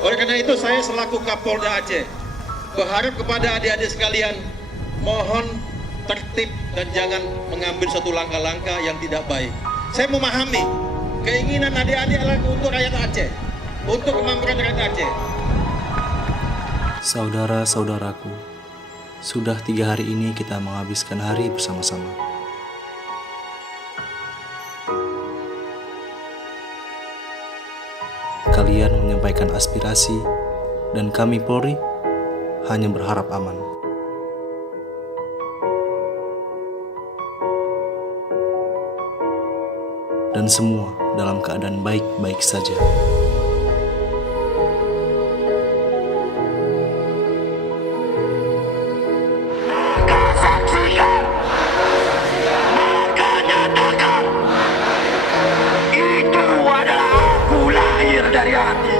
Oleh karena itu saya selaku Kapolda Aceh berharap kepada adik-adik sekalian, mohon tertib dan jangan mengambil suatu langkah-langkah yang tidak baik. Saya memahami keinginan adik-adik adalah untuk rakyat Aceh, untuk kemakmuran rakyat Aceh. Saudara-saudaraku, sudah 3 hari ini kita menghabiskan hari bersama-sama. Kalian menyampaikan aspirasi, dan kami Polri hanya berharap aman. Dan semua dalam keadaan baik-baik saja. Itu adalah aku lahir dari hati.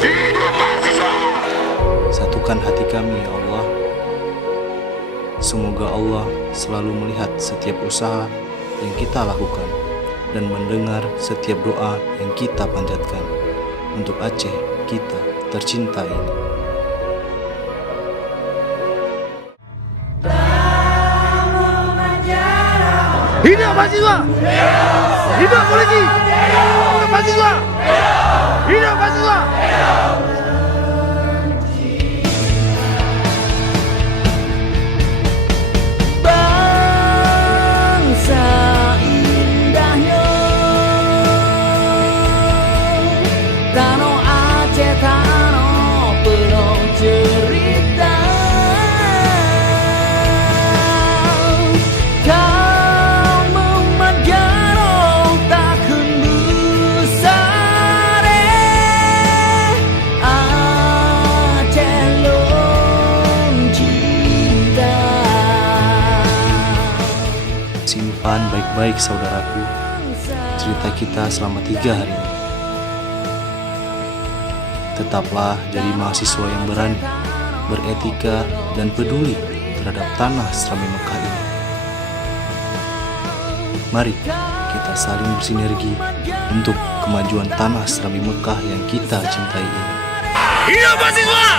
Hidup mahasiswa. Satukan hati kami, ya Allah. Semoga Allah selalu melihat setiap usaha yang kita lakukan dan mendengar setiap doa yang kita panjatkan untuk Aceh kita tercinta ini. Hidup mahasiswa! Hidup polisi! Hidup mahasiswa! Hidup mahasiswa! Bangsa indahnya Tanah Aceh, tanah penuh cerita. Simpan baik-baik, saudaraku, cerita kita selama 3 hari ini. Tetaplah jadi mahasiswa yang berani, beretika, dan peduli terhadap tanah Serami Mekah ini. Mari kita saling bersinergi untuk kemajuan tanah Serami Mekah yang kita cintai ini. Hidup mahasiswa!